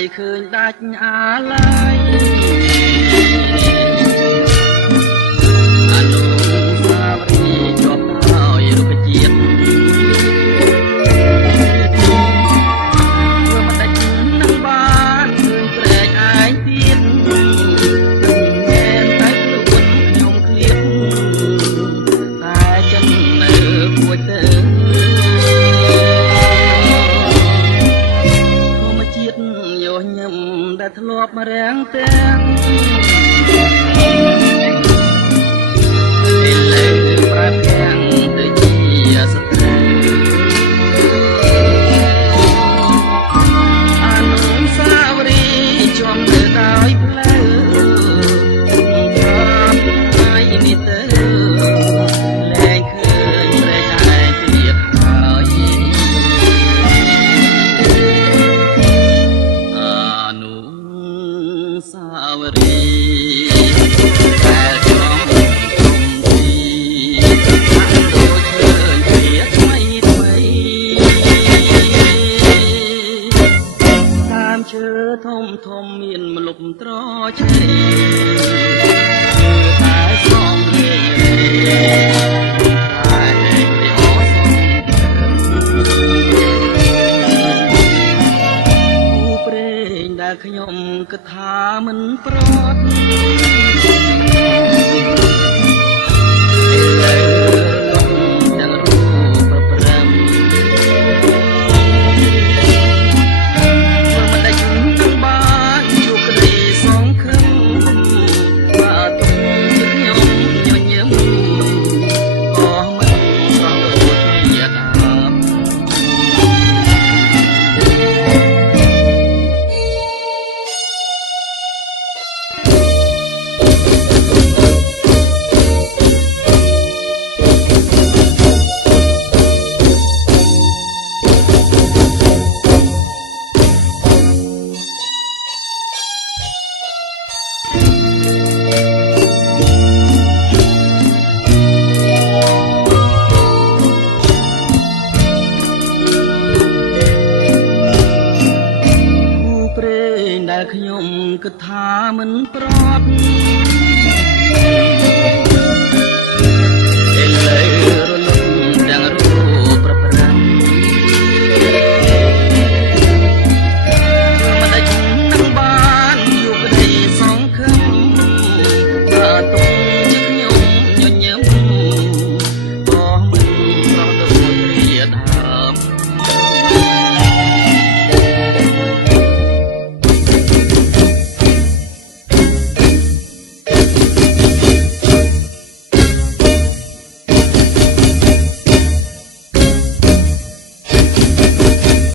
យឃើញដាច់អាឡាយអនុស្សាវរីយ៍ជាប់ដោយរុក្ខជាតិធ្វើមិនដាច់នឹងបានឃើញព្រែកឯងទៀតមែនតែខ្លួនខ្ញុំឃ្លាតតែចិននៅពួចទៅដែលធ្លាប់មករាំងទាំងឥឡូវប្រែទាំងទៅជាសត្រូវអនុស្សាវរីយ៍ជាប់ទៅដោយផ្លូវចាប់ថ្ងៃនេះទៅលែងឃើញព្រែកឯងទៀតហើយសាវរីយ៍តែចំទីហាក់ដូចឃើញវាថ្មីថ្មីតាមឈើធំធំមានម្លប់ត្រឆ្នេរតែសំលេងតែលេងរីអសំព្រេងដែលខ្ញុំគិតថាមិនប្រត់ដែលខ្ញុំគិតថាមិនប្រត់